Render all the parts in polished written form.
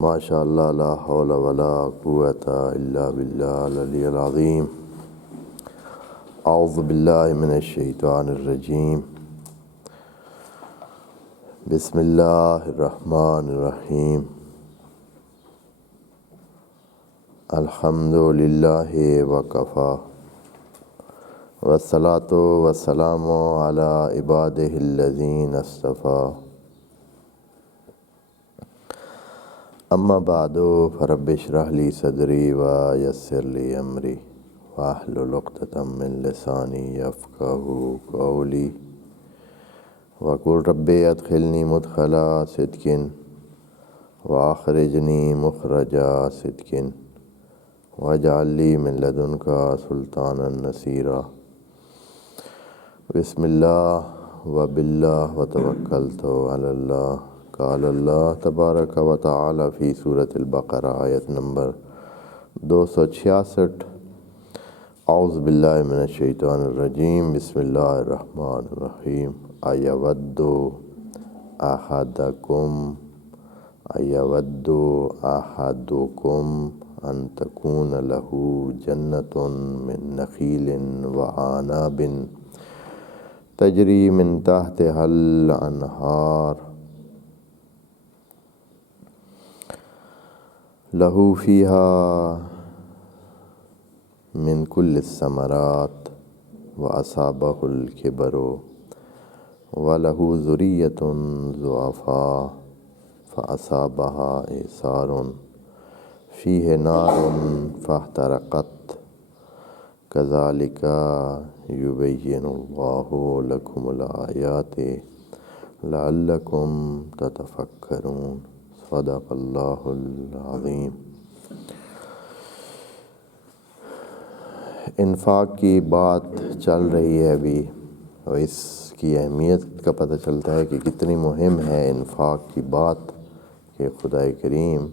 ماشاء اللہ لا حول ولا قوۃ الا باللہ العلی العظیم۔ اعوذ باللہ من الشیطان الرجیم۔ بسم اللہ الرحمن الرحیم۔ الحمد للہ وکفی والصلاۃ والسلام علی عبادہ الذین اصطفی۔ اما بعد فرب اشرح لی صدری ویسر لی امری واحلل عقدۃ من لسانی یفقہوا قولی وقل رب ادخلنی مدخل صدق واخرجنی مخرج صدق واجعل لی من لدنک سلطانا نصیرا۔ بسم اللہ وباللہ وتوکلت علی اللہ۔ قال اللہ تبارک و تعالی فی سورۃ البقرہ آیت نمبر 266۔ اعوذ باللہ من الشیطان الرجیم۔ بسم اللہ الرحمن الرحیم۔ ایود احدکم ان تکون لہ جنۃ من نخیل وعناب تجری من تحتہا الانہار لہ فیہا من کل الثمرات واصابہ الکبر ولہ ذریۃ ضعفاء فاصابہا اعصار فیہ نار فاحترقت کذالک یبین اللہ لکم الآیات لعلکم تتفکرون۔ صدق اللہ العظیم۔ انفاق کی بات چل رہی ہے ابھی، اور اس کی اہمیت کا پتہ چلتا ہے کہ کتنی مہم ہے انفاق کی بات، کہ خدا کریم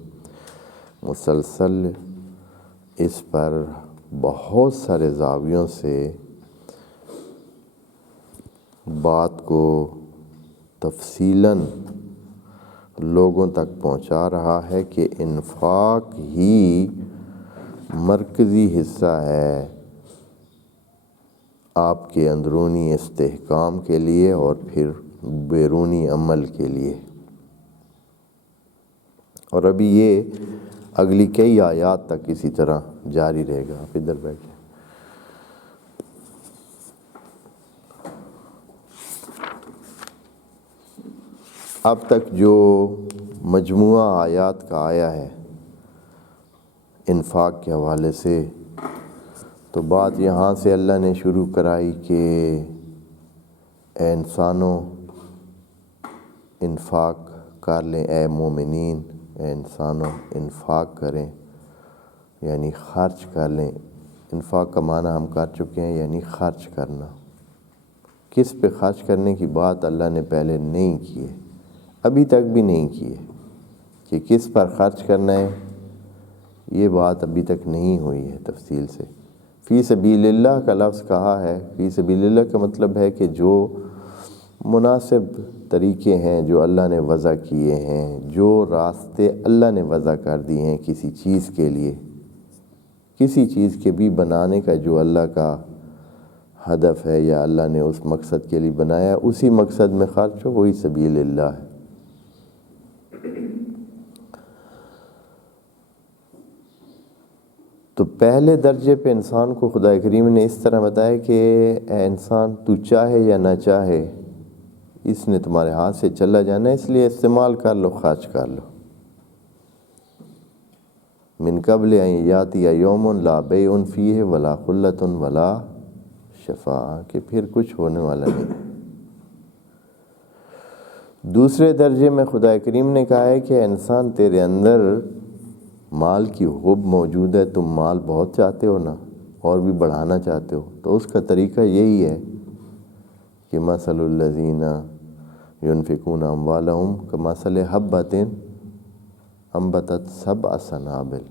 مسلسل اس پر بہت سارے زاویوں سے بات کو تفصیلاً لوگوں تک پہنچا رہا ہے کہ انفاق ہی مرکزی حصہ ہے آپ کے اندرونی استحکام کے لیے اور پھر بیرونی عمل کے لیے۔ اور ابھی یہ اگلی کئی آیات تک اسی طرح جاری رہے گا۔ آپ ادھر بیٹھیں۔ اب تک جو مجموعہ آیات کا آیا ہے انفاق کے حوالے سے، تو بات یہاں سے اللہ نے شروع کرائی کہ اے انسانوں انفاق کر لیں، اے مومنین اے انسانوں انفاق کریں، یعنی خرچ کر لیں۔ انفاق کا معنی ہم کر چکے ہیں، یعنی خرچ کرنا۔ کس پہ خرچ کرنے کی بات اللہ نے پہلے نہیں کی ہے، ابھی تک بھی نہیں کی ہے، کہ کس پر خرچ کرنا ہے، یہ بات ابھی تک نہیں ہوئی ہے تفصیل سے۔ فی سبیل اللہ کا لفظ کہا ہے۔ فی سبیل اللہ کا مطلب ہے کہ جو مناسب طریقے ہیں جو اللہ نے وضع کیے ہیں، جو راستے اللہ نے وضع کر دیے ہیں کسی چیز کے لیے، کسی چیز کے بھی بنانے کا جو اللہ کا ہدف ہے یا اللہ نے اس مقصد کے لیے بنایا، اسی مقصد میں خرچ ہو، وہی سبیل اللہ ہے۔ تو پہلے درجے پہ انسان کو خدا کریم نے اس طرح بتایا کہ اے انسان تو چاہے یا نہ چاہے اس نے تمہارے ہاتھ سے چلا جانا ہے، اس لیے استعمال کر لو، خرچ کر لو۔ من قبل ان یاتی یوم لا بیع فیہ ولا خلۃ ولا شفاعہ، کہ پھر کچھ ہونے والا نہیں۔ دوسرے درجے میں خدا کریم نے کہا ہے کہ انسان تیرے اندر مال کی حب موجود ہے، تم مال بہت چاہتے ہو نا، اور بھی بڑھانا چاہتے ہو، تو اس کا طریقہ یہی ہے کہ مثل الذین ينفقون اموالهم کمثل حبۃ انبتت سبع سنابل۔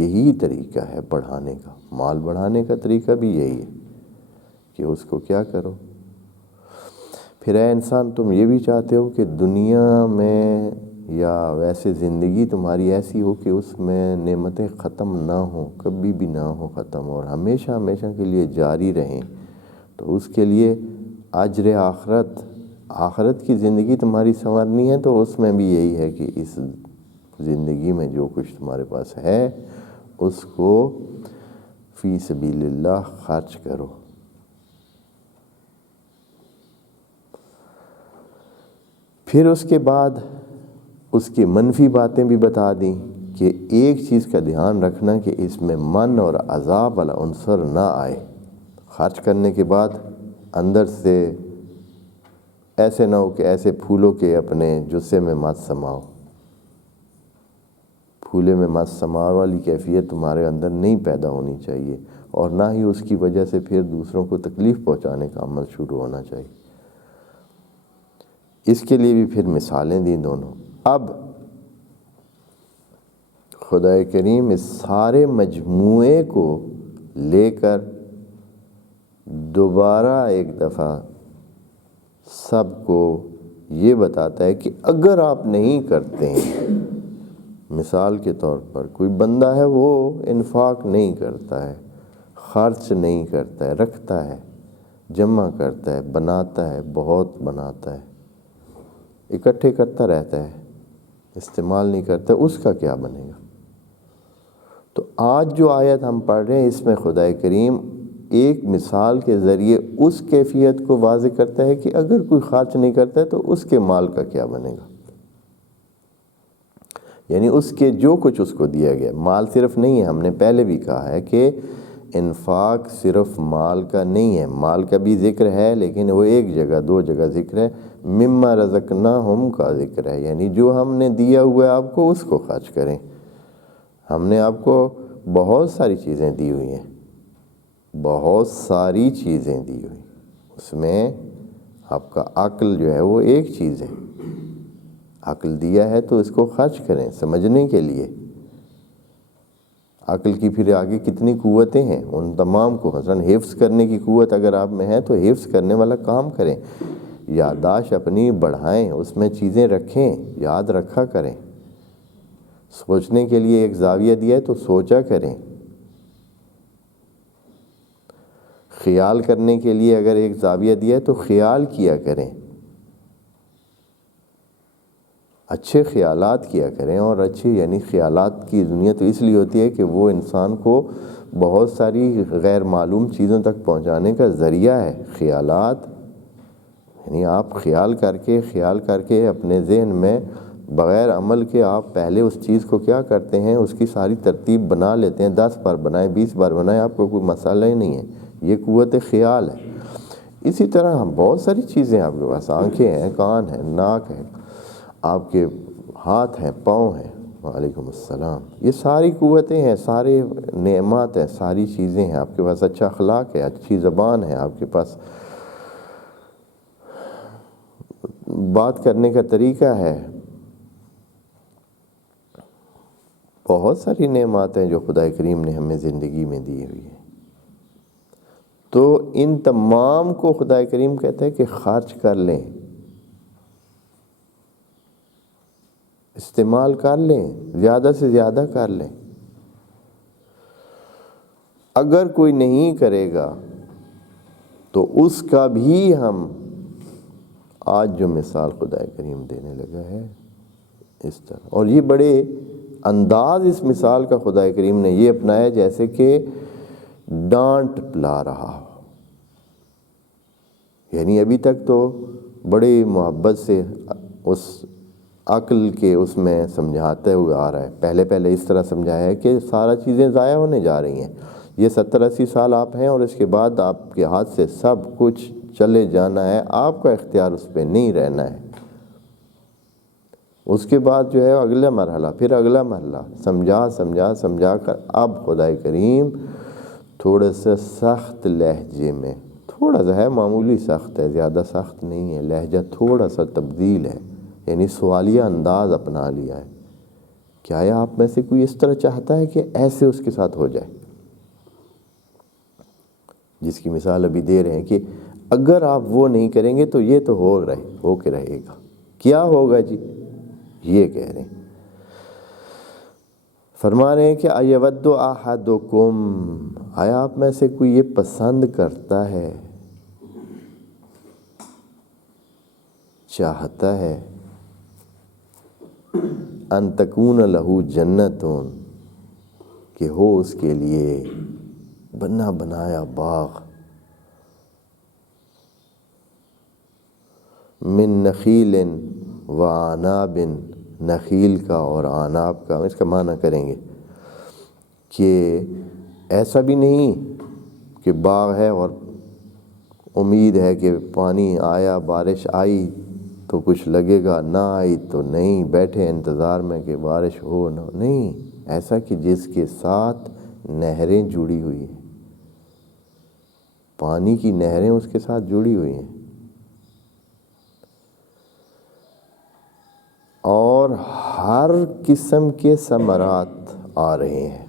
یہی طریقہ ہے بڑھانے کا، مال بڑھانے کا طریقہ بھی یہی ہے کہ اس کو کیا کرو، پھر اے انسان تم یہ بھی چاہتے ہو کہ دنیا میں یا ویسے زندگی تمہاری ایسی ہو کہ اس میں نعمتیں ختم نہ ہوں، کبھی بھی نہ ہو ختم، اور ہمیشہ ہمیشہ کے لیے جاری رہیں، تو اس کے لیے اجر آخرت کی زندگی تمہاری سنورنی ہے، تو اس میں بھی یہی ہے کہ اس زندگی میں جو کچھ تمہارے پاس ہے اس کو فی سبیل اللہ خرچ کرو۔ پھر اس کے بعد اس کی منفی باتیں بھی بتا دیں کہ ایک چیز کا دھیان رکھنا کہ اس میں من اور عذاب والا عنصر نہ آئے۔ خرچ کرنے کے بعد اندر سے ایسے نہ ہو کہ ایسے پھولوں کے اپنے جسے میں مت سماؤ، پھولے میں مت سماؤ والی کیفیت تمہارے اندر نہیں پیدا ہونی چاہیے، اور نہ ہی اس کی وجہ سے پھر دوسروں کو تکلیف پہنچانے کا عمل شروع ہونا چاہیے۔ اس کے لیے بھی پھر مثالیں دیں دونوں۔ اب خدا کریم اس سارے مجموعے کو لے کر دوبارہ ایک دفعہ سب کو یہ بتاتا ہے کہ اگر آپ نہیں کرتے ہیں، مثال کے طور پر کوئی بندہ ہے وہ انفاق نہیں کرتا ہے، خرچ نہیں کرتا ہے، رکھتا ہے، جمع کرتا ہے، بناتا ہے، بہت بناتا ہے، اکٹھے کرتا رہتا ہے، استعمال نہیں کرتا، اس کا کیا بنے گا؟ تو آج جو آیت ہم پڑھ رہے ہیں اس میں خدا کریم ایک مثال کے ذریعے اس کیفیت کو واضح کرتا ہے کہ اگر کوئی خرچ نہیں کرتا ہے تو اس کے مال کا کیا بنے گا، یعنی اس کے جو کچھ اس کو دیا گیا۔ مال صرف نہیں ہے، ہم نے پہلے بھی کہا ہے کہ انفاق صرف مال کا نہیں ہے، مال کا بھی ذکر ہے لیکن وہ ایک جگہ دو جگہ ذکر ہے، مما رزقناہم کا ذکر ہے، یعنی جو ہم نے دیا ہوا ہے آپ کو اس کو خرچ کریں۔ ہم نے آپ کو بہت ساری چیزیں دی ہوئی ہیں، بہت ساری چیزیں دی ہوئی، اس میں آپ کا عقل جو ہے وہ ایک چیز ہے، عقل دیا ہے تو اس کو خرچ کریں سمجھنے کے لیے۔ عقل کی پھر آگے کتنی قوتیں ہیں، ان تمام کو مثلا حفظ کرنے کی قوت اگر آپ میں ہے تو حفظ کرنے والا کام کریں، یادداشت اپنی بڑھائیں، اس میں چیزیں رکھیں، یاد رکھا کریں۔ سوچنے کے لیے ایک زاویہ دیا ہے تو سوچا کریں، خیال کرنے کے لیے اگر ایک زاویہ دیا ہے تو خیال کیا کریں، اچھے خیالات کیا کریں۔ اور اچھے یعنی خیالات کی دنیا تو اس لیے ہوتی ہے کہ وہ انسان کو بہت ساری غیر معلوم چیزوں تک پہنچانے کا ذریعہ ہے۔ خیالات یعنی آپ خیال کر کے اپنے ذہن میں بغیر عمل کے آپ پہلے اس چیز کو کیا کرتے ہیں، اس کی ساری ترتیب بنا لیتے ہیں، 10 بار بنائیں 20 بار بنائیں، آپ کو کوئی مسئلہ ہی نہیں ہے، یہ قوت خیال ہے۔ اسی طرح ہم بہت ساری چیزیں آپ کے پاس، آنکھیں ہیں، کان ہیں، ناک ہے، آپ کے ہاتھ ہیں، پاؤں ہیں، وعلیکم السلام، یہ ساری قوتیں ہیں، سارے نعمات ہیں، ساری چیزیں ہیں، آپ کے پاس اچھا اخلاق ہے، اچھی زبان ہے، آپ کے پاس بات کرنے کا طریقہ ہے، بہت ساری نعمات ہیں جو خدا کریم نے ہمیں زندگی میں دی ہوئی ہے۔ تو ان تمام کو خدا کریم کہتا ہے کہ خرچ کر لیں، استعمال کر لیں، زیادہ سے زیادہ کر لیں۔ اگر کوئی نہیں کرے گا تو اس کا بھی ہم آج جو مثال خدا کریم دینے لگا ہے اس طرح، اور یہ بڑے انداز اس مثال کا خدا کریم نے یہ اپنایا جیسے کہ ڈانٹ پلا رہا ہو، یعنی ابھی تک تو بڑی محبت سے اس عقل کے اس میں سمجھاتے ہوئے آ رہا ہے، پہلے اس طرح سمجھایا ہے کہ سارا چیزیں ضائع ہونے جا رہی ہیں، یہ 70-80 سال آپ ہیں اور اس کے بعد آپ کے ہاتھ سے سب کچھ چلے جانا ہے، آپ کا اختیار اس پہ نہیں رہنا ہے۔ اس کے بعد جو ہے اگلا مرحلہ، پھر اگلا مرحلہ، سمجھا کر اب خدا کریم تھوڑا سا سخت لہجے میں، تھوڑا سا ہے، معمولی سخت ہے، زیادہ سخت نہیں ہے، لہجہ تھوڑا سا تبدیل ہے، یعنی سوالیہ انداز اپنا لیا ہے۔ کیا ہے آپ میں سے کوئی اس طرح چاہتا ہے کہ ایسے اس کے ساتھ ہو جائے، جس کی مثال ابھی دے رہے ہیں کہ اگر آپ وہ نہیں کریں گے تو یہ تو ہو کے رہے گا۔ کیا ہوگا جی؟ یہ کہہ رہے ہیں، فرما رہے ہیں کہ ایود احدکم، آیا آپ میں سے کوئی یہ پسند کرتا ہے، چاہتا ہے، ان تکون لہ جنتون، کہ ہو اس کے لیے بنا بنایا باغ، من نخیل و عناب، نخیل کا اور عناب کا، اس کا معنی کریں گے کہ ایسا بھی نہیں کہ باغ ہے اور امید ہے کہ پانی آیا، بارش آئی تو کچھ لگے گا، نہ آئی تو نہیں، بیٹھے انتظار میں کہ بارش ہو نہ، نہیں، ایسا کہ جس کے ساتھ نہریں جڑی ہوئی ہیں، پانی کی نہریں اس کے ساتھ جڑی ہوئی ہیں، اور ہر قسم کے ثمرات آ رہے ہیں۔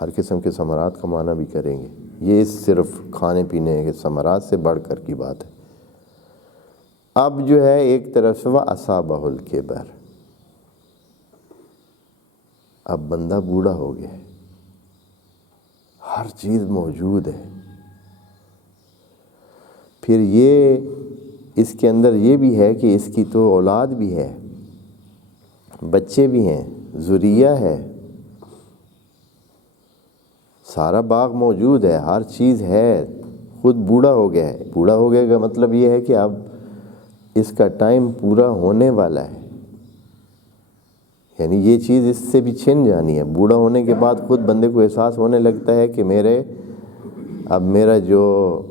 ہر قسم کے ثمرات کا معنی بھی کریں گے، یہ صرف کھانے پینے کے ثمرات سے بڑھ کر کی بات ہے۔ اب جو ہے ایک طرف سے وَأَصَابَهُ الْكِبَرُ، اب بندہ بوڑھا ہو گیا ہے، ہر چیز موجود ہے، پھر یہ اس کے اندر یہ بھی ہے کہ اس کی تو اولاد بھی ہے، بچے بھی ہیں، ذریہ ہے، سارا باغ موجود ہے، ہر چیز ہے، خود بوڑھا ہو گیا ہے۔ بوڑھا ہو گیا کا مطلب یہ ہے کہ اب اس کا ٹائم پورا ہونے والا ہے، یعنی یہ چیز اس سے بھی چھن جانی ہے۔ بوڑھا ہونے کے بعد خود بندے کو احساس ہونے لگتا ہے کہ اب میرا جو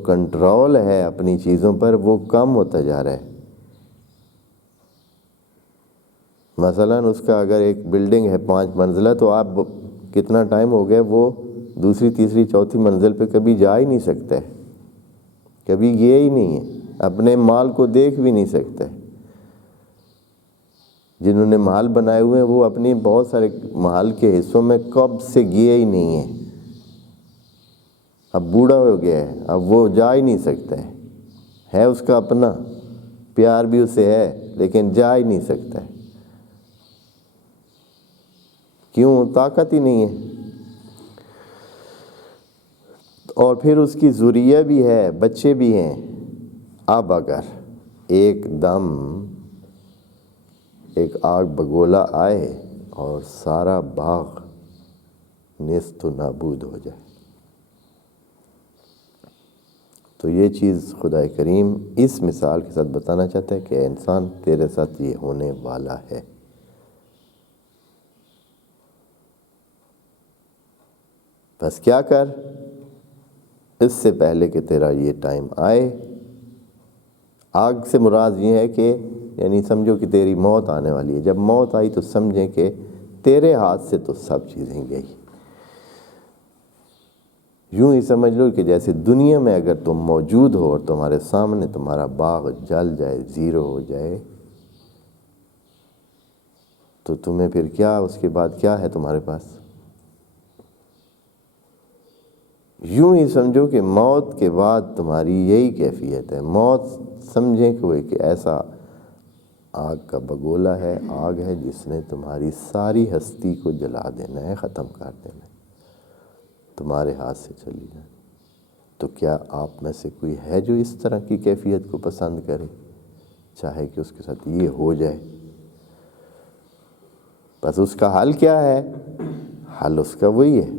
کنٹرول ہے اپنی چیزوں پر وہ کم ہوتا جا رہا ہے۔ مثلا اس کا اگر ایک بلڈنگ ہے 5 منزلہ، تو آپ کتنا ٹائم ہو گیا وہ دوسری تیسری چوتھی منزل پہ کبھی جا ہی نہیں سکتا ہے، کبھی گیا ہی نہیں ہے، اپنے مال کو دیکھ بھی نہیں سکتا ہے۔ جنہوں نے محل بنائے ہوئے ہیں وہ اپنی بہت سارے محل کے حصوں میں کب سے گیا ہی نہیں ہے، اب بوڑھا ہو گیا ہے، اب وہ جا ہی نہیں سکتا ہے اس کا اپنا، پیار بھی اسے ہے لیکن جا ہی نہیں سکتا ہے، کیوں؟ طاقت ہی نہیں ہے۔ اور پھر اس کی ذریہ بھی ہے، بچے بھی ہیں۔ اب اگر ایک دم ایک آگ بگولا آئے اور سارا باغ نیست و نابود ہو جائے، تو یہ چیز خدا کریم اس مثال کے ساتھ بتانا چاہتا ہے کہ اے انسان، تیرے ساتھ یہ ہونے والا ہے۔ بس کیا کر، اس سے پہلے کہ تیرا یہ ٹائم آئے۔ آگ سے مراد یہ ہے کہ یعنی سمجھو کہ تیری موت آنے والی ہے، جب موت آئی تو سمجھیں کہ تیرے ہاتھ سے تو سب چیزیں گئی۔ یوں ہی سمجھ لو کہ جیسے دنیا میں اگر تم موجود ہو اور تمہارے سامنے تمہارا باغ جل جائے، زیرو ہو جائے، تو تمہیں پھر کیا، اس کے بعد کیا ہے تمہارے پاس؟ یوں ہی سمجھو کہ موت کے بعد تمہاری یہی کیفیت ہے۔ موت سمجھیں کہ وہ ایک ایسا آگ کا بگولا ہے، آگ ہے جس نے تمہاری ساری ہستی کو جلا دینا ہے، ختم کر دینا ہے، تمہارے ہاتھ سے چلی جائے۔ تو کیا آپ میں سے کوئی ہے جو اس طرح کی کیفیت کو پسند کرے، چاہے کہ اس کے ساتھ یہ ہو جائے؟ بس اس کا حل کیا ہے؟ حل اس کا وہی ہے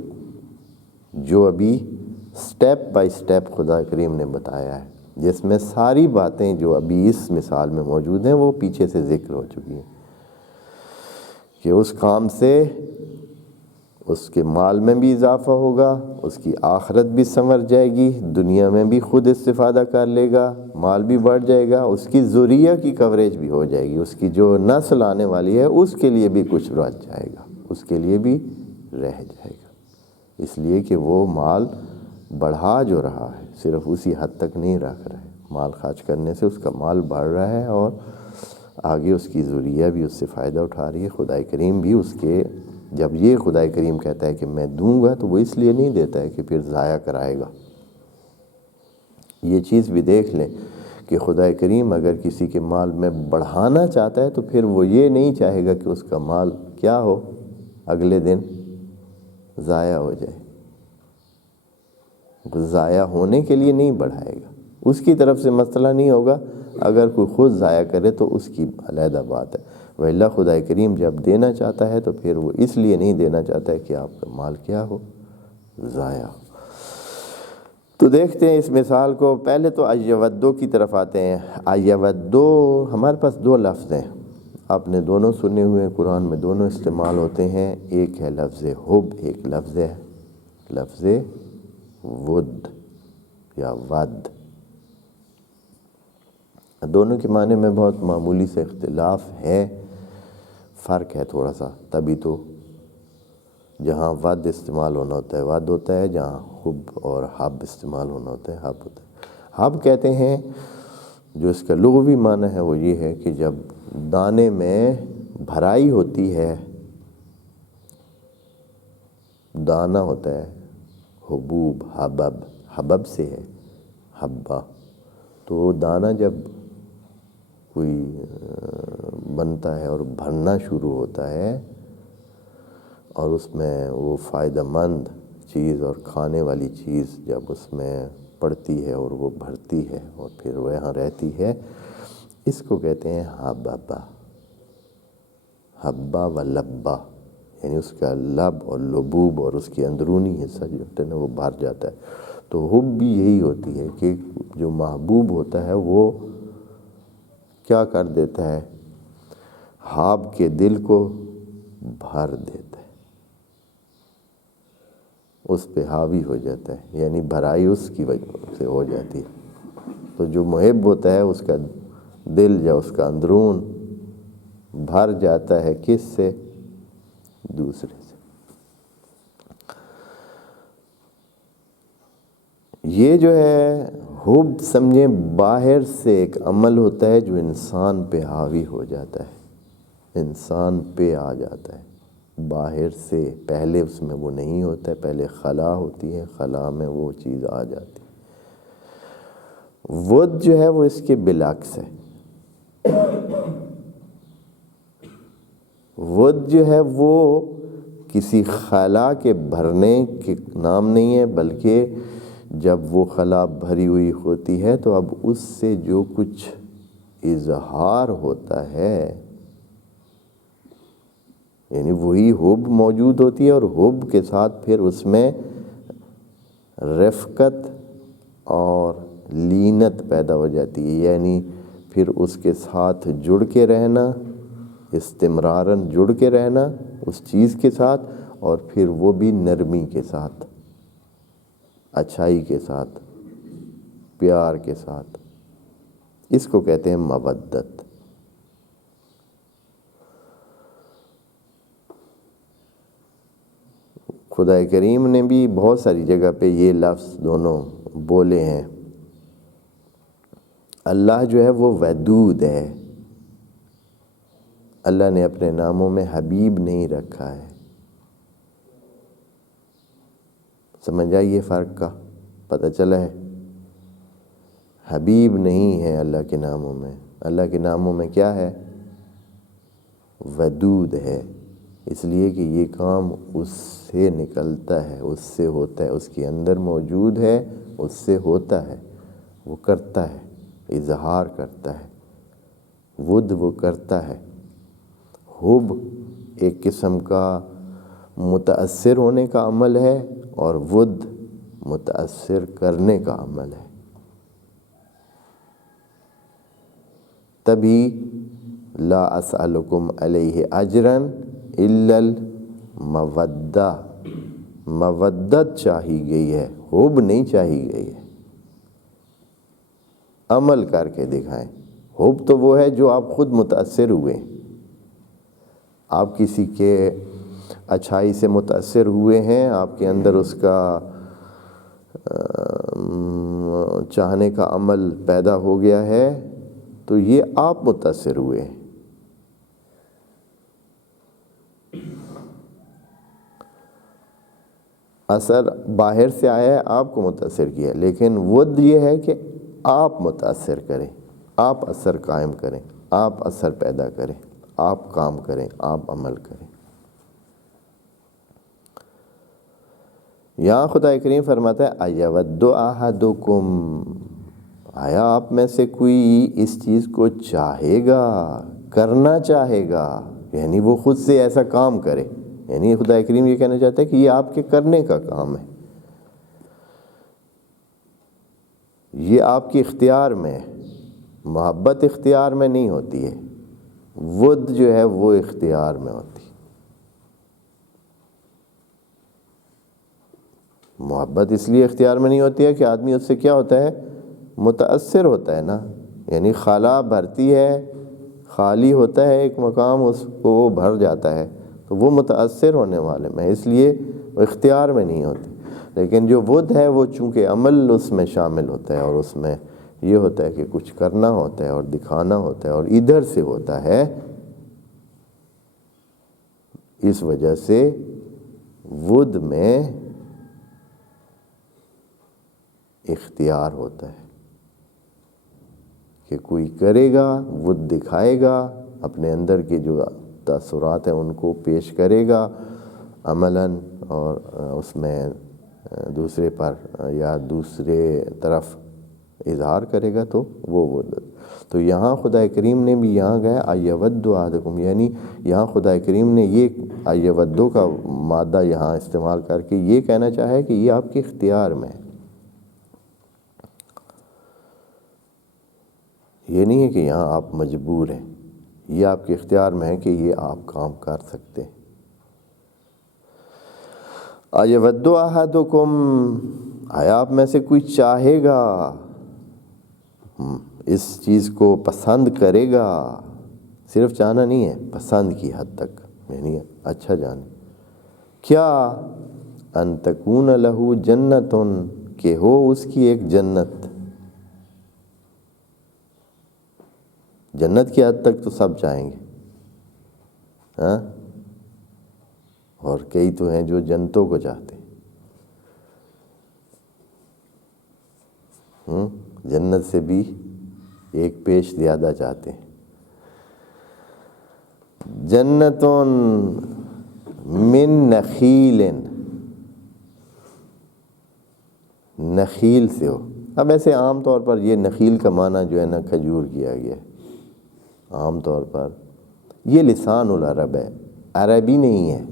جو ابھی سٹیپ بائی سٹیپ خدا کریم نے بتایا ہے، جس میں ساری باتیں جو ابھی اس مثال میں موجود ہیں وہ پیچھے سے ذکر ہو چکی ہیں، کہ اس کام سے اس کے مال میں بھی اضافہ ہوگا، اس کی آخرت بھی سنور جائے گی، دنیا میں بھی خود استفادہ کر لے گا، مال بھی بڑھ جائے گا، اس کی ذریہ کی کوریج بھی ہو جائے گی، اس کی جو نسل آنے والی ہے اس کے لیے بھی کچھ رہ جائے گا، اس کے لیے بھی رہ جائے گا، اس لیے کہ وہ مال بڑھا جو رہا ہے، صرف اسی حد تک نہیں رکھ رہا ہے، مال خرچ کرنے سے اس کا مال بڑھ رہا ہے اور آگے اس کی ذریہ بھی اس سے فائدہ اٹھا رہی ہے۔ خدا کریم بھی اس کے، جب یہ خدا کریم کہتا ہے کہ میں دوں گا، تو وہ اس لیے نہیں دیتا ہے کہ پھر ضائع کرائے گا۔ یہ چیز بھی دیکھ لیں کہ خدا کریم اگر کسی کے مال میں بڑھانا چاہتا ہے تو پھر وہ یہ نہیں چاہے گا کہ اس کا مال کیا ہو، اگلے دن ضائع ہو جائے۔ ضائع ہونے کے لیے نہیں بڑھائے گا، اس کی طرف سے مسئلہ نہیں ہوگا۔ اگر کوئی خود ضائع کرے تو اس کی علیحدہ بات ہے، وَإِلَّا خدا کریم جب دینا چاہتا ہے تو پھر وہ اس لیے نہیں دینا چاہتا ہے کہ آپ کا مال کیا ہو، ضائع ہو۔ تو دیکھتے ہیں اس مثال کو۔ پہلے تو ایودو کی طرف آتے ہیں۔ ایودو ہمارے پاس دو لفظ ہیں، آپ نے دونوں سنے ہوئے ہیں، قرآن میں دونوں استعمال ہوتے ہیں۔ ایک ہے لفظ حب، ایک لفظ ہے لفظ ود یا ود۔ دونوں کے معنی میں بہت معمولی سے اختلاف ہے، فرق ہے تھوڑا سا، تبھی تو جہاں ود استعمال ہونا ہوتا ہے ود ہوتا ہے، جہاں حب اور حب استعمال ہونا ہوتا ہے حب ہوتا ہے۔ حب کہتے ہیں، جو اس کا لغوی معنی ہے وہ یہ ہے کہ جب دانے میں بھرائی ہوتی ہے، دانہ ہوتا ہے، حبوب، حبب، حبب سے ہے حبہ، تو دانہ جب کوئی بنتا ہے اور بھرنا شروع ہوتا ہے اور اس میں وہ فائدہ مند چیز اور کھانے والی چیز جب اس میں پڑتی ہے اور وہ بھرتی ہے اور پھر وہ یہاں رہتی ہے، اس کو کہتے ہیں حببہ۔ حبہ و لبہ، یعنی اس کا لب اور لبوب اور اس کی اندرونی حصہ جو ہوتا ہے نا وہ بھر جاتا ہے۔ تو حب بھی یہی ہوتی ہے کہ جو محبوب ہوتا ہے وہ کیا کر دیتا ہے، حاب کے دل کو بھر دیتا ہے، اس پہ حاوی ہو جاتا ہے، یعنی بھرائی اس کی وجہ سے ہو جاتی ہے۔ تو جو محب ہوتا ہے اس کا دل یا اس کا اندرون بھر جاتا ہے، کس سے؟ دوسرے سے۔ یہ جو ہے حب سمجھیں باہر سے ایک عمل ہوتا ہے جو انسان پہ حاوی ہو جاتا ہے، انسان پہ آ جاتا ہے باہر سے، پہلے اس میں وہ نہیں ہوتا ہے، پہلے خلا ہوتی ہے، خلا میں وہ چیز آ جاتی ہے۔ ود جو ہے وہ اس کے بالعکس ہے۔ ود جو ہے وہ کسی خلا کے بھرنے کے نام نہیں ہے، بلکہ جب وہ خلا بھری ہوئی ہوتی ہے تو اب اس سے جو کچھ اظہار ہوتا ہے، یعنی وہی حب موجود ہوتی ہے، اور حب کے ساتھ پھر اس میں رفقت اور لینت پیدا ہو جاتی ہے، یعنی پھر اس کے ساتھ جڑ کے رہنا، استمراراً جڑ کے رہنا اس چیز کے ساتھ، اور پھر وہ بھی نرمی کے ساتھ، اچھائی کے ساتھ، پیار کے ساتھ۔ اس کو کہتے ہیں مودت۔ خدا کریم نے بھی بہت ساری جگہ پہ یہ لفظ دونوں بولے ہیں۔ اللہ جو ہے وہ ودود ہے، اللہ نے اپنے ناموں میں حبیب نہیں رکھا ہے۔ سمجھ آئیے فرق کا، پتہ چلا ہے؟ حبیب نہیں ہے اللہ کے ناموں میں، اللہ کے ناموں میں کیا ہے؟ ودود ہے، اس لیے کہ یہ کام اس سے نکلتا ہے، اس سے ہوتا ہے، اس کے اندر موجود ہے، اس سے ہوتا ہے، وہ کرتا ہے، اظہار کرتا ہے۔ ود وہ کرتا ہے، حب ایک قسم کا متاثر ہونے کا عمل ہے، اور ود متاثر کرنے کا عمل ہے۔ تبھی لا اسألکم علیہ اجرا الا المودہ، مودت چاہی گئی ہے، حب نہیں چاہی گئی ہے۔ عمل کر کے دکھائیں۔ حب تو وہ ہے جو آپ خود متاثر ہوئے، آپ کسی کے اچھائی سے متاثر ہوئے ہیں، آپ کے اندر اس کا چاہنے کا عمل پیدا ہو گیا ہے، تو یہ آپ متاثر ہوئے ہیں۔ اثر باہر سے آیا ہے، آپ کو متاثر کیا، لیکن ود یہ ہے کہ آپ متاثر کریں، آپ اثر قائم کریں، آپ اثر پیدا کریں، آپ کام کریں، آپ عمل کریں۔ یہاں خدا کریم فرماتا ہے ایود احدکم، آیا آپ میں سے کوئی اس چیز کو چاہے گا، کرنا چاہے گا، یعنی وہ خود سے ایسا کام کرے، یعنی خدا کریم یہ کہنا چاہتا ہے کہ یہ آپ کے کرنے کا کام ہے، یہ آپ کے اختیار میں ہے۔ محبت اختیار میں نہیں ہوتی ہے، ود جو ہے وہ اختیار میں ہوتی ہے۔ محبت اس لیے اختیار میں نہیں ہوتی ہے کہ آدمی اس سے کیا ہوتا ہے، متاثر ہوتا ہے نا، یعنی خلا بھرتی ہے، خالی ہوتا ہے ایک مقام، اس کو وہ بھر جاتا ہے تو وہ متاثر ہونے والے میں، اس لیے وہ اختیار میں نہیں ہوتی۔ لیکن جو ود ہے وہ چونکہ عمل اس میں شامل ہوتا ہے، اور اس میں یہ ہوتا ہے کہ کچھ کرنا ہوتا ہے اور دکھانا ہوتا ہے اور ادھر سے ہوتا ہے، اس وجہ سے ود میں اختیار ہوتا ہے کہ کوئی کرے گا، ود دکھائے گا، اپنے اندر کے جو تاثرات ہیں ان کو پیش کرے گا عملاً، اور اس میں دوسرے پر یا دوسرے طرف اظہار کرے گا تو وہ ود۔ تو یہاں خدا کریم نے بھی یہاں گیا ایود احدکم، یعنی یہاں خدا کریم نے یہ ایودو کا مادہ یہاں استعمال کر کے یہ کہنا چاہے کہ یہ آپ کے اختیار میں ہے۔ یہ نہیں ہے کہ یہاں آپ مجبور ہیں، یہ آپ کے اختیار میں ہے کہ یہ آپ کام کر سکتے ہیں۔ ایود احدکم، آیا آپ میں سے کوئی چاہے گا، اس چیز کو پسند کرے گا، صرف چاہنا نہیں ہے، پسند کی حد تک، یعنی اچھا جانے، کیا ان تکون لہ جنت، کہ ہو اس کی ایک جنت۔ جنت کی حد تک تو سب چاہیں گے، ہاں، اور کئی تو ہیں جو جنتوں کو چاہتے ہیں، جنت سے بھی ایک پیش زیادہ چاہتے ہیں۔ جنت من نخیل، نخیل سے ہو۔ اب ایسے عام طور پر یہ نخیل کا معنی جو ہے نا کھجور کیا گیا ہے، عام طور پر یہ لسان العرب ہے، عربی نہیں ہے۔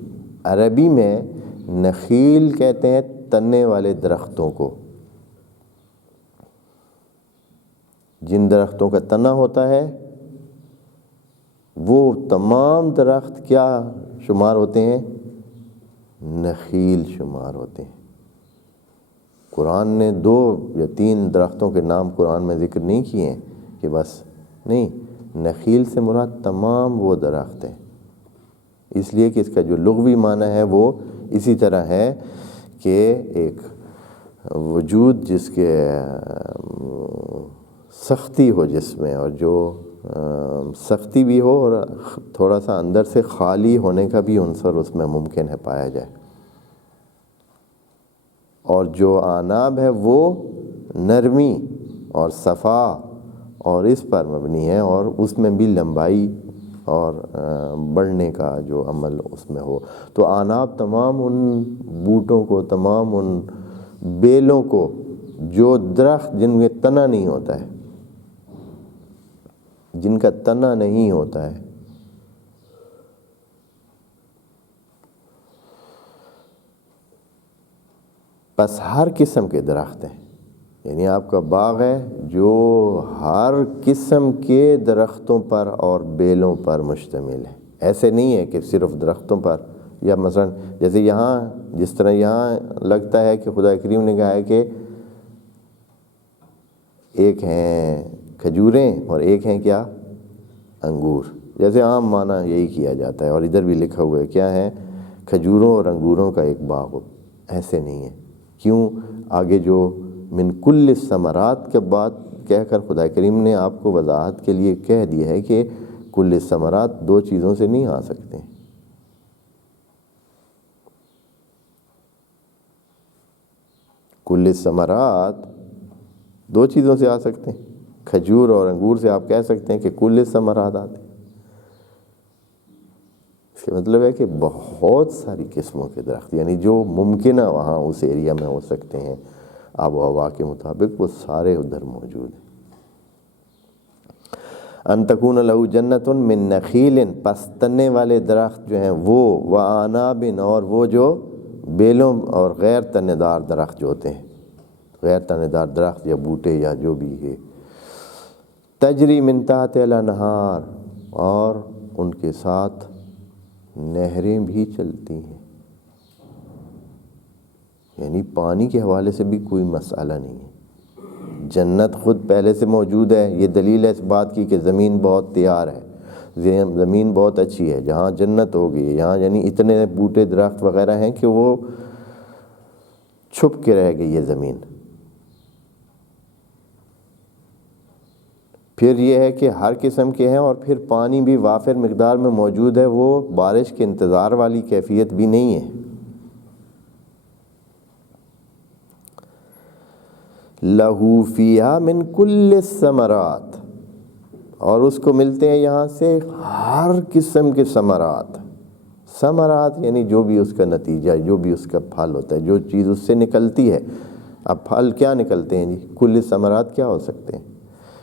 عربی میں نخیل کہتے ہیں تنے والے درختوں کو، جن درختوں کا تنا ہوتا ہے وہ تمام درخت کیا شمار ہوتے ہیں، نخیل شمار ہوتے ہیں۔ قرآن نے 2 یا 3 درختوں کے نام قرآن میں ذکر نہیں کیے ہیں کہ بس نہیں، نخیل سے مراد تمام وہ درخت ہیں، اس لیے کہ اس کا جو لغوی معنی ہے وہ اسی طرح ہے کہ ایک وجود جس کے سختی ہو جس میں، اور جو سختی بھی ہو اور تھوڑا سا اندر سے خالی ہونے کا بھی عنصر اس میں ممکن ہے پایا جائے، اور جو آناب ہے وہ نرمی اور صفا اور اس پر مبنی ہے، اور اس میں بھی لمبائی اور بڑھنے کا جو عمل اس میں ہو۔ تو آناب تمام ان بوٹوں کو، تمام ان بیلوں کو، جو درخت جن میں تنا نہیں ہوتا ہے، جن کا تنا نہیں ہوتا ہے، بس ہر قسم کے درخت ہیں، یعنی آپ کا باغ ہے جو ہر قسم کے درختوں پر اور بیلوں پر مشتمل ہے۔ ایسے نہیں ہے کہ صرف درختوں پر، یا مثلا جیسے یہاں جس طرح یہاں لگتا ہے کہ خدا کریم نے کہا ہے کہ ایک ہیں کھجوریں اور ایک ہیں کیا، انگور، جیسے عام معنی یہی کیا جاتا ہے، اور ادھر بھی لکھا ہوا ہے کیا ہے، کھجوروں اور انگوروں کا ایک باغ ہو۔ ایسے نہیں ہے، کیوں؟ آگے جو من کل الثمرات کے بعد کہہ کر خدا کریم نے آپ کو وضاحت کے لیے کہہ دیا ہے کہ کل الثمرات 2 چیزوں سے نہیں آ سکتے، کل الثمرات دو چیزوں سے آ سکتے ہیں، کھجور اور انگور سے آپ کہہ سکتے ہیں کہ کل ثمرات آتے ہیں۔ اس کا مطلب ہے کہ بہت ساری قسموں کے درخت، یعنی جو ممکنہ وہاں اس ایریا میں ہو سکتے ہیں آب و ہوا کے مطابق، وہ سارے ادھر موجود ہیں۔ ان تکون لہ جنت من نخیل، پس تنے والے درخت جو ہیں وہ، وعناب، اور وہ جو بیلوں اور غیر تنے دار درخت جو ہوتے ہیں، غیر تنے دار درخت یا بوٹے یا جو بھی ہے، تجری من تحت الانہار، اور ان کے ساتھ نہریں بھی چلتی ہیں، یعنی پانی کے حوالے سے بھی کوئی مسئلہ نہیں ہے۔ جنت خود پہلے سے موجود ہے، یہ دلیل ہے اس بات کی کہ زمین بہت تیار ہے، زمین بہت اچھی ہے، جہاں جنت ہوگی یہاں یعنی اتنے بوٹے درخت وغیرہ ہیں کہ وہ چھپ کے رہ گئی ہے زمین۔ پھر یہ ہے کہ ہر قسم کے ہیں، اور پھر پانی بھی وافر مقدار میں موجود ہے، وہ بارش کے انتظار والی کیفیت بھی نہیں ہے۔ لہو فیہا من کل الثمرات، اور اس کو ملتے ہیں یہاں سے ہر قسم کے ثمرات۔ ثمرات یعنی جو بھی اس کا نتیجہ، جو بھی اس کا پھل ہوتا ہے، جو چیز اس سے نکلتی ہے۔ اب پھل کیا نکلتے ہیں جی؟ کل ثمرات کیا ہو سکتے ہیں؟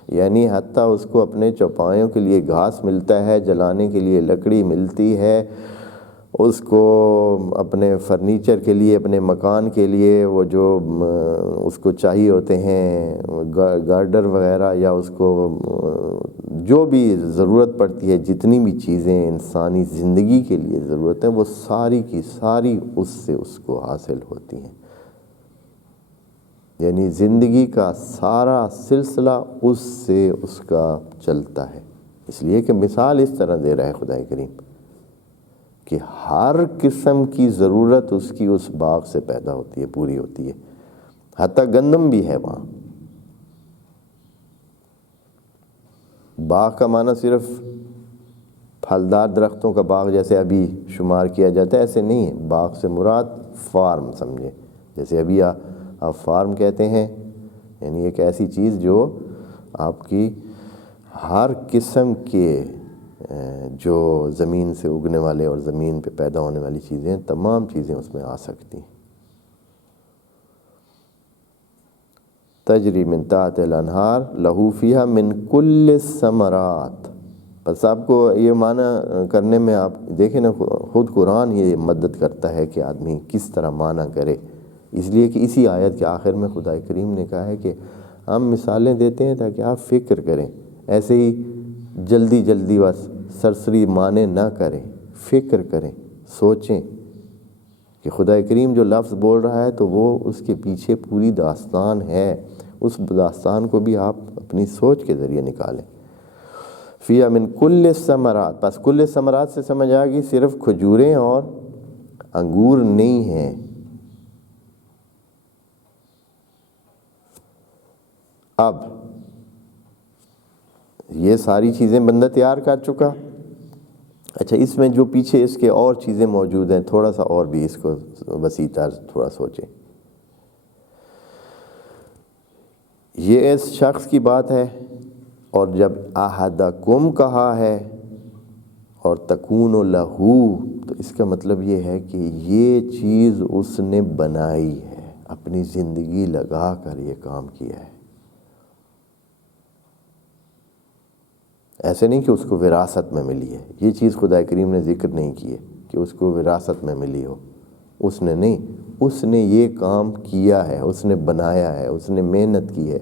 یعنی حتیٰ اس کو اپنے چوپایوں کے لیے گھاس ملتا ہے، جلانے کے لیے لکڑی ملتی ہے، اس کو اپنے فرنیچر کے لیے، اپنے مکان کے لیے وہ جو اس کو چاہیے ہوتے ہیں گارڈر وغیرہ، یا اس کو جو بھی ضرورت پڑتی ہے، جتنی بھی چیزیں انسانی زندگی کے لیے ضرورت ہے، وہ ساری کی ساری اس سے اس کو حاصل ہوتی ہیں۔ یعنی زندگی کا سارا سلسلہ اس سے اس کا چلتا ہے۔ اس لیے کہ مثال اس طرح دے رہا ہے خدا کریم کہ ہر قسم کی ضرورت اس کی اس باغ سے پیدا ہوتی ہے، پوری ہوتی ہے، حتیٰ گندم بھی ہے وہاں۔ باغ کا معنی صرف پھلدار درختوں کا باغ جیسے ابھی شمار کیا جاتا ہے، ایسے نہیں ہے۔ باغ سے مراد فارم سمجھے، جیسے ابھی آپ فارم کہتے ہیں، یعنی ایک ایسی چیز جو آپ کی ہر قسم کے جو زمین سے اگنے والے اور زمین پہ پیدا ہونے والی چیزیں، تمام چیزیں اس میں آ سکتی ہیں۔ تجری من تحت الانہار لہو فیہا من کل الثمرات۔ بس آپ کو یہ معنی کرنے میں آپ دیکھیں نا، خود قرآن یہ مدد کرتا ہے کہ آدمی کس طرح معنی کرے، اس لیے کہ اسی آیت کے آخر میں خدا کریم نے کہا ہے کہ ہم مثالیں دیتے ہیں تاکہ آپ فکر کریں، ایسے ہی جلدی بس سرسری معنی نہ کریں، فکر کریں، سوچیں کہ خدا کریم جو لفظ بول رہا ہے تو وہ اس کے پیچھے پوری داستان ہے، اس داستان کو بھی آپ اپنی سوچ کے ذریعے نکالیں۔ فیہا من کل الثمرات، بس کل الثمرات سے سمجھ آ گئی صرف کھجوریں اور انگور نہیں ہیں۔ اب یہ ساری چیزیں بندہ تیار کر چکا، اچھا اس میں جو پیچھے اس کے اور چیزیں موجود ہیں، تھوڑا سا اور بھی اس کو وسیع تر تھوڑا سوچیں۔ یہ اس شخص کی بات ہے، اور جب احدکم کہا ہے اور تکون لہو، تو اس کا مطلب یہ ہے کہ یہ چیز اس نے بنائی ہے، اپنی زندگی لگا کر یہ کام کیا ہے۔ ایسے نہیں کہ اس کو وراثت میں ملی ہے، یہ چیز خدا کریم نے ذکر نہیں کی ہے کہ اس کو وراثت میں ملی ہو، اس نے نہیں، اس نے یہ کام کیا ہے، اس نے بنایا ہے، اس نے محنت کی ہے۔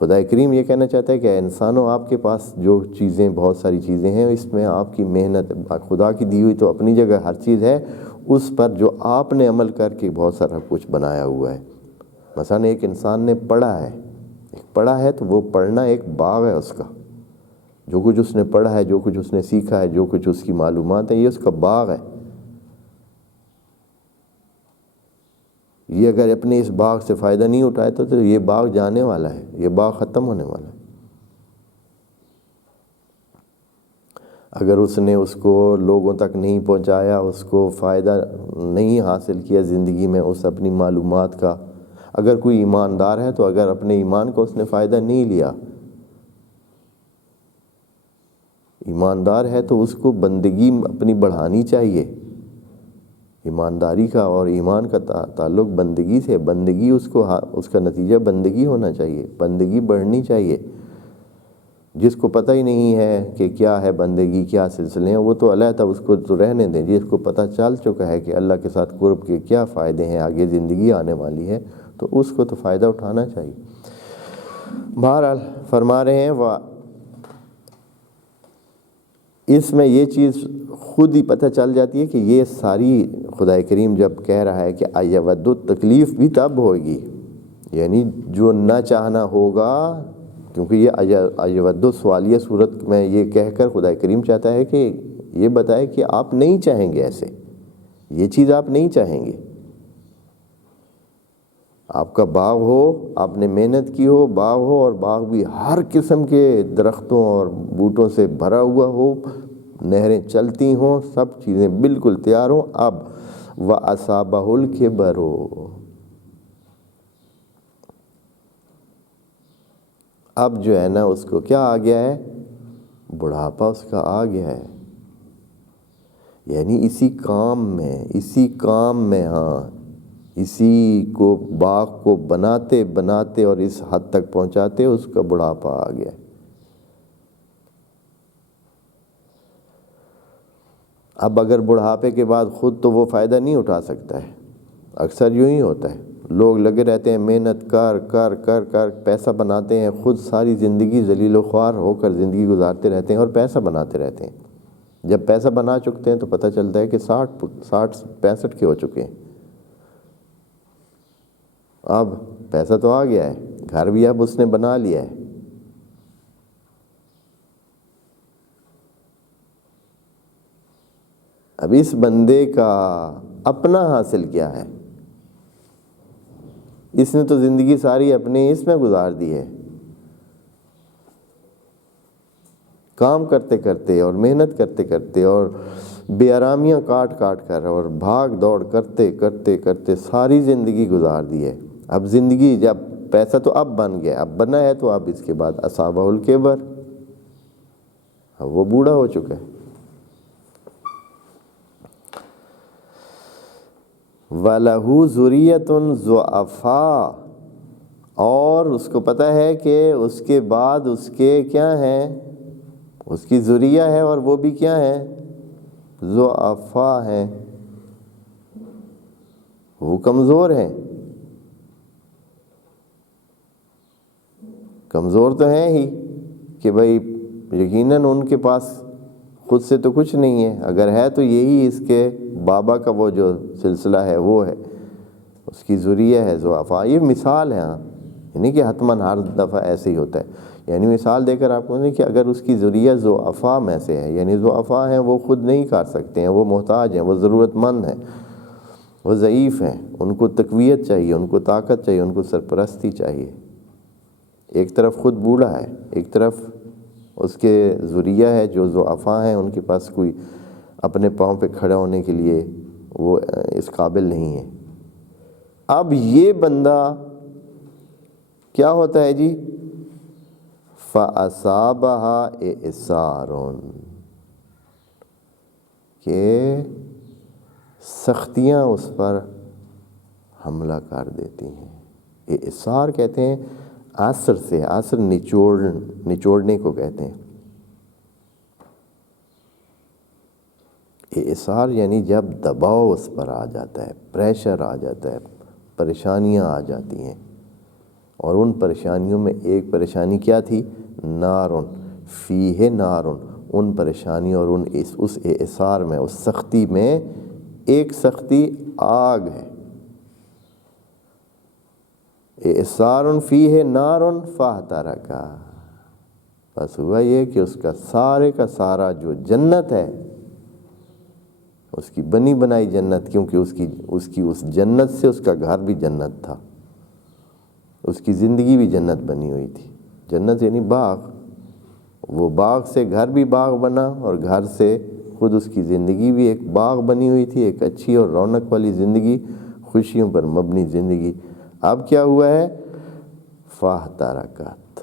خدا کریم یہ کہنا چاہتا ہے کہ انسانوں، آپ کے پاس جو چیزیں، بہت ساری چیزیں ہیں، اس میں آپ کی محنت، خدا کی دی ہوئی تو اپنی جگہ ہر چیز ہے، اس پر جو آپ نے عمل کر کے بہت سارا کچھ بنایا ہوا ہے۔ مثلا ایک انسان نے پڑھا ہے تو وہ پڑھنا ایک باغ ہے اس کا، جو کچھ اس نے پڑھا ہے، جو کچھ اس نے سیکھا ہے، جو کچھ اس کی معلومات ہے، یہ اس کا باغ ہے۔ یہ اگر اپنے اس باغ سے فائدہ نہیں اٹھائے تو یہ باغ جانے والا ہے، یہ باغ ختم ہونے والا ہے۔ اگر اس نے اس کو لوگوں تک نہیں پہنچایا، اس کو فائدہ نہیں حاصل کیا زندگی میں اس اپنی معلومات کا، اگر کوئی ایماندار ہے تو اگر اپنے ایمان کا اس نے فائدہ نہیں لیا، ایماندار ہے تو اس کو بندگی اپنی بڑھانی چاہیے۔ ایمانداری کا اور ایمان کا تعلق بندگی سے، بندگی اس کا نتیجہ بندگی ہونا چاہیے، بندگی بڑھنی چاہیے۔ جس کو پتہ ہی نہیں ہے کہ کیا ہے بندگی، کیا سلسلے ہیں، وہ تو علیحدہ، اس کو تو رہنے دیں۔ جس کو پتہ چل چکا ہے کہ اللہ کے ساتھ قرب کے کیا فائدے ہیں، آگے زندگی آنے والی ہے، تو اس کو تو فائدہ اٹھانا چاہیے۔ بہرحال فرما رہے ہیں اس میں یہ چیز خود ہی پتہ چل جاتی ہے کہ یہ ساری خدا کریم جب کہہ رہا ہے کہ ایود، تکلیف بھی تب ہوگی، یعنی جو نہ چاہنا ہوگا، کیونکہ یہ ایود سوالیہ صورت میں یہ کہہ کر خدا کریم چاہتا ہے کہ یہ بتائے کہ آپ نہیں چاہیں گے، ایسے یہ چیز آپ نہیں چاہیں گے۔ آپ کا باغ ہو، آپ نے محنت کی ہو، باغ ہو، اور باغ بھی ہر قسم کے درختوں اور بوٹوں سے بھرا ہوا ہو، نہریں چلتی ہوں، سب چیزیں بالکل تیار ہوں، اب وَأَصَابَهُ الْكِبَرُ، اب جو ہے نا اس کو کیا آ گیا ہے؟ بڑھاپا اس کا آ گیا ہے۔ یعنی اسی کام میں ہاں، اسی کو باغ کو بناتے بناتے اور اس حد تک پہنچاتے اس کا بڑھاپا آ گیا۔ اب اگر بڑھاپے کے بعد خود تو وہ فائدہ نہیں اٹھا سکتا ہے، اکثر یوں ہی ہوتا ہے، لوگ لگے رہتے ہیں محنت کر کر کر کر پیسہ بناتے ہیں، خود ساری زندگی ذلیل و خوار ہو کر زندگی گزارتے رہتے ہیں اور پیسہ بناتے رہتے ہیں۔ جب پیسہ بنا چکتے ہیں تو پتہ چلتا ہے کہ 65 کے ہو چکے ہیں۔ اب پیسہ تو آ گیا ہے، گھر بھی اب اس نے بنا لیا ہے، اب اس بندے کا اپنا حاصل کیا ہے؟ اس نے تو زندگی ساری اپنے اس میں گزار دی ہے، کام کرتے کرتے اور محنت کرتے کرتے اور بے آرامیاں کاٹ کاٹ کر اور بھاگ دوڑ کرتے کرتے کرتے ساری زندگی گزار دی ہے۔ اب زندگی جب پیسہ تو اب بن گیا، اب بنا ہے، تو اب اس کے بعد اصابہ الکبر، اب وہ بوڑھا ہو چکا ہے۔ وَلَهُ ذُرِّيَّةٌ ضُعَفَاءُ، اور اس کو پتہ ہے کہ اس کے بعد اس کے کیا ہیں، اس کی ذریہ ہے، اور وہ بھی کیا ہے؟ ضعفاء ہیں، وہ کمزور ہیں۔ کمزور تو ہیں ہی کہ بھائی یقیناً ان کے پاس خود سے تو کچھ نہیں ہے، اگر ہے تو یہی اس کے بابا کا وہ جو سلسلہ ہے وہ ہے، اس کی ذریہ ہے ضعفاء۔ یہ مثال ہے، ہاں، یعنی کہ حتماً ہر دفعہ ایسے ہی ہوتا ہے، یعنی مثال دے کر آپ کو کہ اگر اس کی ذریہ ضعفاء میں سے ہے، یعنی ضعفاء ہیں، وہ خود نہیں کر سکتے ہیں، وہ محتاج ہیں، وہ ضرورت مند ہیں، وہ ضعیف ہیں، ان کو تقویت چاہیے، ان کو طاقت چاہیے، ان کو سرپرستی چاہیے۔ ایک طرف خود بوڑھا ہے، ایک طرف اس کے ذریہ ہے جو ضعفاء ہیں، ان کے پاس کوئی اپنے پاؤں پہ کھڑا ہونے کے لیے وہ اس قابل نہیں ہے۔ اب یہ بندہ کیا ہوتا ہے جی؟ فَأَصَابَهَا إِعْصَارٌ، کہ سختیاں اس پر حملہ کر دیتی ہیں۔ اعصار کہتے ہیں عصر سے، عصر نچوڑنے کو کہتے ہیں۔ اعصار یعنی جب دباؤ اس پر آ جاتا ہے، پریشر آ جاتا ہے، پریشانیاں آ جاتی ہیں، اور ان پریشانیوں میں ایک پریشانی کیا تھی؟ نارن فیہ نارن، ان پریشانیوں اور اس اعصار میں، اس سختی میں ایک سختی آگ ہے۔ اعصار فیہ نار فاحترقا، بس ہوا یہ کہ اس کا سارے کا سارا جو جنت ہے، اس کی بنی بنائی جنت، کیونکہ اس کی اس جنت سے اس کا گھر بھی جنت تھا، اس کی زندگی بھی جنت بنی ہوئی تھی۔ جنت یعنی باغ، وہ باغ سے گھر بھی باغ بنا، اور گھر سے خود اس کی زندگی بھی ایک باغ بنی ہوئی تھی، ایک اچھی اور رونق والی زندگی، خوشیوں پر مبنی زندگی۔ اب کیا ہوا ہے؟ فاحترقت،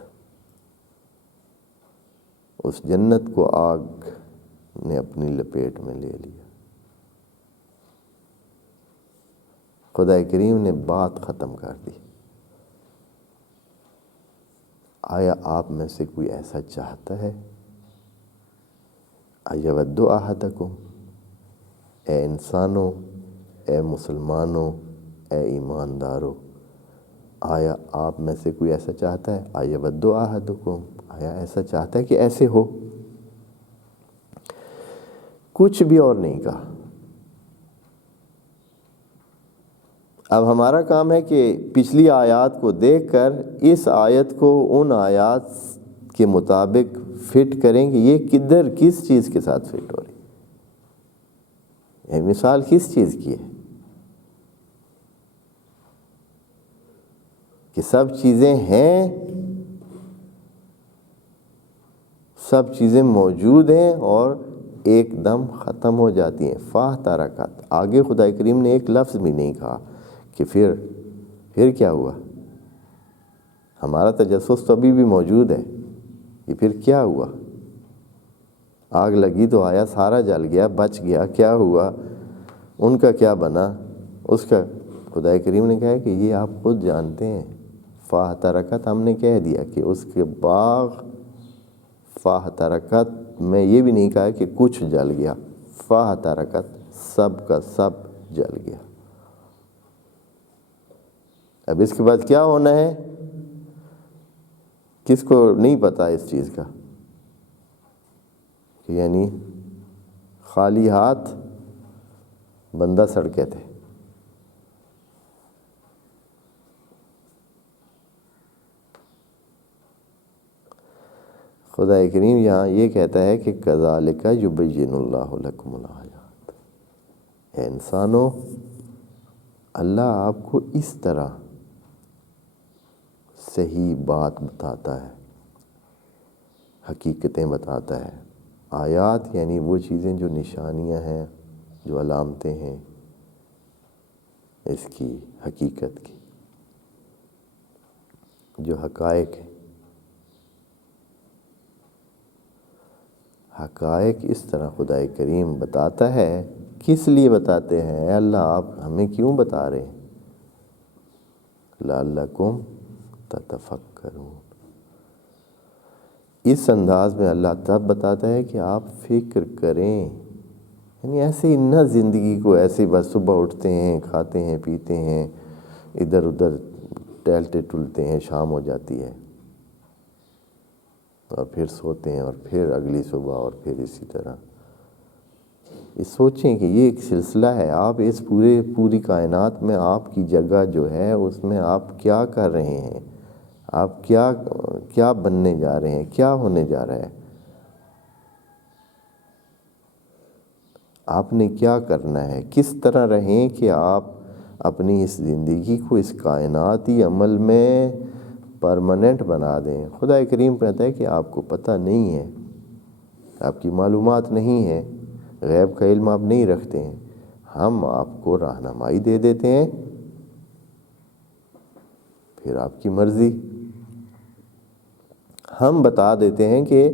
اس جنت کو آگ نے اپنی لپیٹ میں لے لیا۔ خدا کریم نے بات ختم کر دی۔ آیا آپ میں سے کوئی ایسا چاہتا ہے؟ ایود احدکم، اے انسانوں، اے مسلمانوں، اے ایمانداروں، آیا آپ میں سے کوئی ایسا چاہتا ہے؟ ایود احدکم، آیا ایسا چاہتا ہے کہ ایسے ہو؟ کچھ بھی اور نہیں کہا۔ اب ہمارا کام ہے کہ پچھلی آیات کو دیکھ کر اس آیت کو ان آیات کے مطابق فٹ کریں کہ یہ کدھر کس چیز کے ساتھ فٹ ہو رہی ہے، یہ مثال کس چیز کی ہے، کہ سب چیزیں ہیں، سب چیزیں موجود ہیں اور ایک دم ختم ہو جاتی ہیں۔ فاحترقت، آگے خدا کریم نے ایک لفظ بھی نہیں کہا کہ پھر کیا ہوا۔ ہمارا تجسس تو ابھی بھی موجود ہے، یہ پھر کیا ہوا؟ آگ لگی تو آیا، سارا جل گیا، بچ گیا، کیا ہوا؟ ان کا کیا بنا؟ اس کا خدا کریم نے کہا کہ یہ آپ خود جانتے ہیں۔ فاحترقت ہم نے کہہ دیا کہ اس کے باغ، فاحترقت میں یہ بھی نہیں کہا کہ کچھ جل گیا، فاحترقت سب کا سب جل گیا۔ اب اس کے بعد کیا ہونا ہے کس کو نہیں پتا اس چیز کا، کہ یعنی خالی ہاتھ بندہ سڑکے تھے۔ خدا کریم یہاں یہ کہتا ہے کہ کذالک یبین اللہ لکم الآیات، اے انسانوں، اللہ آپ کو اس طرح صحیح بات بتاتا ہے، حقیقتیں بتاتا ہے۔ آیات یعنی وہ چیزیں جو نشانیاں ہیں، جو علامتیں ہیں اس کی حقیقت کی، جو حقائق ہیں۔ حقائق اس طرح خدا کریم بتاتا ہے، کس لیے بتاتے ہیں؟ اے اللہ آپ ہمیں کیوں بتا رہے ہیں؟ لعلکم تتفکرون، اس انداز میں اللہ تب بتاتا ہے کہ آپ فکر کریں۔ یعنی ایسے ہی نہ زندگی کو ایسے بس صبح اٹھتے ہیں، کھاتے ہیں، پیتے ہیں، ادھر ادھر ٹہلتے ٹلتے ہیں، شام ہو جاتی ہے اور پھر سوتے ہیں اور پھر اگلی صبح اور پھر اسی طرح۔ یہ سوچیں کہ یہ ایک سلسلہ ہے، آپ اس پوری کائنات میں آپ کی جگہ جو ہے اس میں آپ کیا کر رہے ہیں، آپ کیا بننے جا رہے ہیں، کیا ہونے جا رہا ہے، آپ نے کیا کرنا ہے، کس طرح رہیں کہ آپ اپنی اس زندگی کو اس کائناتی عمل میں پرماننٹ بنا دیں۔ خدا کریم کہتا ہے کہ آپ کو پتہ نہیں ہے، آپ کی معلومات نہیں ہے، غیب کا علم آپ نہیں رکھتے ہیں، ہم آپ کو رہنمائی دے دیتے ہیں، پھر آپ کی مرضی۔ ہم بتا دیتے ہیں کہ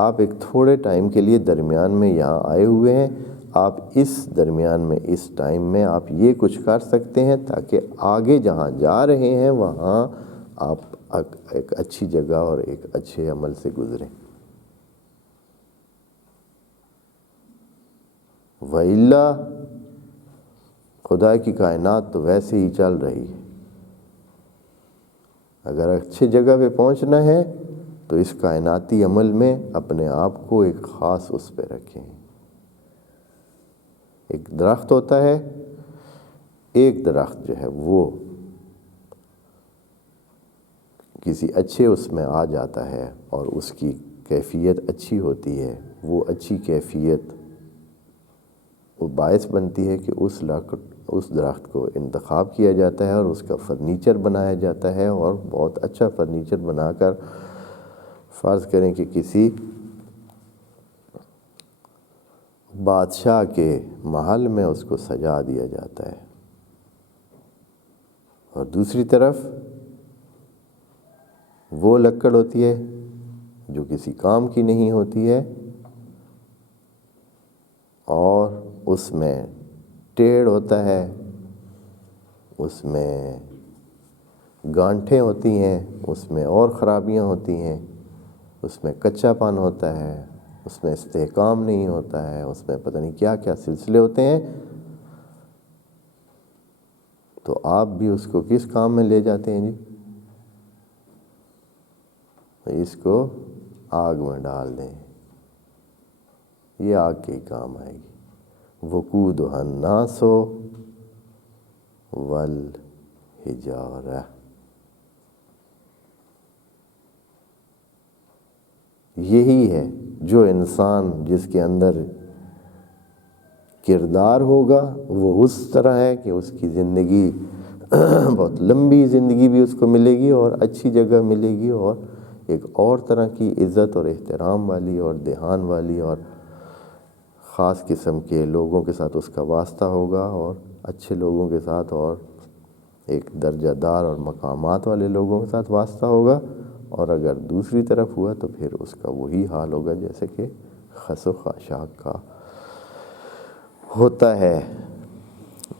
آپ ایک تھوڑے ٹائم کے لیے درمیان میں یہاں آئے ہوئے ہیں، آپ اس درمیان میں اس ٹائم میں آپ یہ کچھ کر سکتے ہیں تاکہ آگے جہاں جا رہے ہیں وہاں آپ ایک اچھی جگہ اور ایک اچھے عمل سے گزریں۔ وَإِلَّا، خدا کی کائنات تو ویسے ہی چل رہی ہے، اگر اچھی جگہ پہ پہنچنا ہے تو اس کائناتی عمل میں اپنے آپ کو ایک خاص اس پہ رکھیں۔ ایک درخت ہوتا ہے، ایک درخت جو ہے وہ کسی اچھے اس میں آ جاتا ہے اور اس کی کیفیت اچھی ہوتی ہے، وہ اچھی کیفیت وہ باعث بنتی ہے کہ اس درخت کو انتخاب کیا جاتا ہے اور اس کا فرنیچر بنایا جاتا ہے، اور بہت اچھا فرنیچر بنا کر فرض کریں کہ کسی بادشاہ کے محل میں اس کو سجا دیا جاتا ہے، اور دوسری طرف وہ لکڑ ہوتی ہے جو کسی کام کی نہیں ہوتی ہے اور اس میں ٹیڑھ ہوتا ہے، اس میں گانٹھیں ہوتی ہیں، اس میں اور خرابیاں ہوتی ہیں، اس میں کچا پن ہوتا ہے، اس میں استحکام نہیں ہوتا ہے، اس میں پتہ نہیں کیا کیا سلسلے ہوتے ہیں، تو آپ بھی اس کو کس کام میں لے جاتے ہیں جی؟ اس کو آگ میں ڈال دیں، یہ آگ کے کام آئے گی۔ وقودھا الناس والحجارہ، یہی ہے جو انسان جس کے اندر کردار ہوگا وہ اس طرح ہے کہ اس کی زندگی بہت لمبی زندگی بھی اس کو ملے گی اور اچھی جگہ ملے گی، اور ایک اور طرح کی عزت اور احترام والی اور دھیان والی اور خاص قسم کے لوگوں کے ساتھ اس کا واسطہ ہوگا، اور اچھے لوگوں کے ساتھ اور ایک درجہ دار اور مقامات والے لوگوں کے ساتھ واسطہ ہوگا۔ اور اگر دوسری طرف ہوا تو پھر اس کا وہی حال ہوگا جیسے کہ خس و خاشاک کا ہوتا ہے۔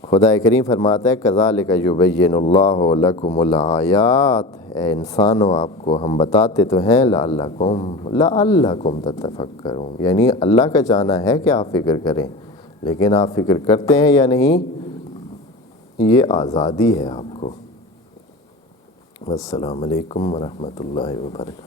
خدا کریم فرماتا ہے کذالک یبین اللہ لکم الآیات، اے انسانوں آپ کو ہم بتاتے تو ہیں لعلکم تتفکرون، یعنی اللہ کا چاہنا ہے کہ آپ فکر کریں، لیکن آپ فکر کرتے ہیں یا نہیں یہ آزادی ہے آپ کو۔ السلام علیکم ورحمۃ اللہ وبرکاتہ۔